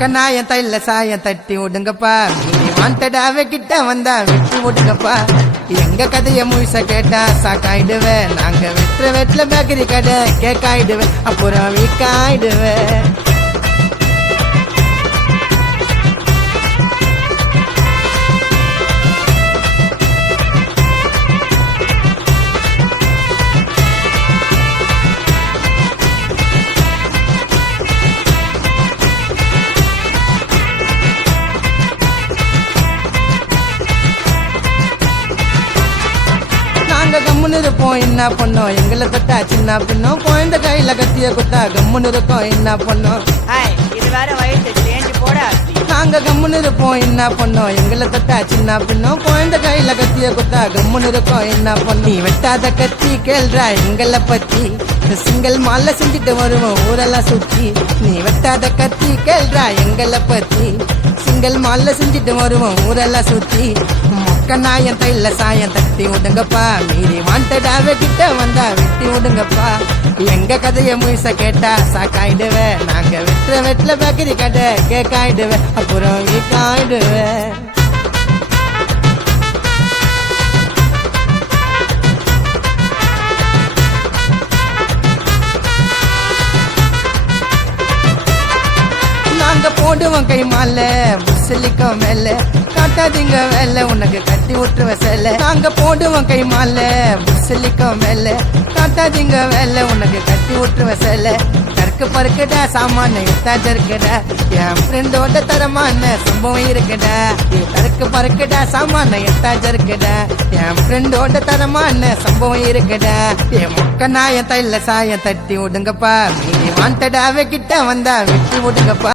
மொக்கனா என் தைல சாயம் தட்டி விடுங்கப்பா, நீ வாண்டடாவே கிட்ட வந்தா விட்டு விடுங்கப்பா. எங்க கதைய முழுச கேட்டா சாக்காயிடுவேன், நாங்க வெற்ற வெட்ல பேக்கரி கடை கேக்காயிடுவேன், அப்புறம் வீக்காயிடுவேன். நாங்க கம்முன்னு இருப்போம் என்ன பண்ணோம், எங்களை தொட்டா சின்ன பின்னோம், குழந்தை கையில கத்திய குத்தா கம்முன்னு இருக்கோம் என்ன பண்ணோம். இது வேற வயசு சேஞ்சி போட. நாங்க கம்முன்னு இருப்போம் என்ன பண்ணோம், எங்களை தொட்டா சின்ன பின்னோம், குழந்தை கையில கத்திய குத்தா கம்முன்னு இருக்கோம் என்ன பண்ணோம். நீ வெட்டாத கத்தி கேள்றா எங்களை பத்தி, சிங்கிள் மால்ல செஞ்சுட்டு வருவோம் ஊரெல்லாம் சுத்தி. நீ வெட்டாத கத்தி கேள்றா எங்களை பத்தி, சிங்கிள் மால்ல செஞ்சுட்டு வருவோம் ஊரெல்லாம் சுத்தி. மொக்கனா என் தைல சாயம் தட்டி விடுங்கப்பா, மீறி வாண்டடாவே கிட்ட வந்தா வெட்டி விடுங்கப்பா. எங்க கதைய முழுச கேட்டா சாக்காயிடுவேன், நாங்க வெற்ற வெட்ல பேக்கரி கடை கேக்காயிடுவேன், அப்புறம் வீக்காயிடுவேன். நாங்க போடுவோம் கை மால புசலிக்கும் மேல, காட்டாதீங்க வேலை உனக்கு கட்டி விட்டுருவ சேல. நாங்க போடுவோம் கை மால புசலிக்கும் மேல, காட்டாதீங்க வேலை உனக்கு கட்டி விட்டுருவ சேல. கருக்கு பருக்குடா சாமான எத்தாச்சு இருக்குடா, என் ஃப்ரெண்டோட தரமான சம்பவம் இருக்குடா. கருக்கு பருக்குடா சாமான எத்தாச்சு இருக்குடா, என் ஃப்ரெண்டோட தரமான சம்பவம் இருக்குடா. என் மொக்கனா என் தைல சாயம் தட்டி விடுங்கப்பா, நீ வாண்டடாவே கிட்ட வந்தா வெட்டி விடுங்கப்பா.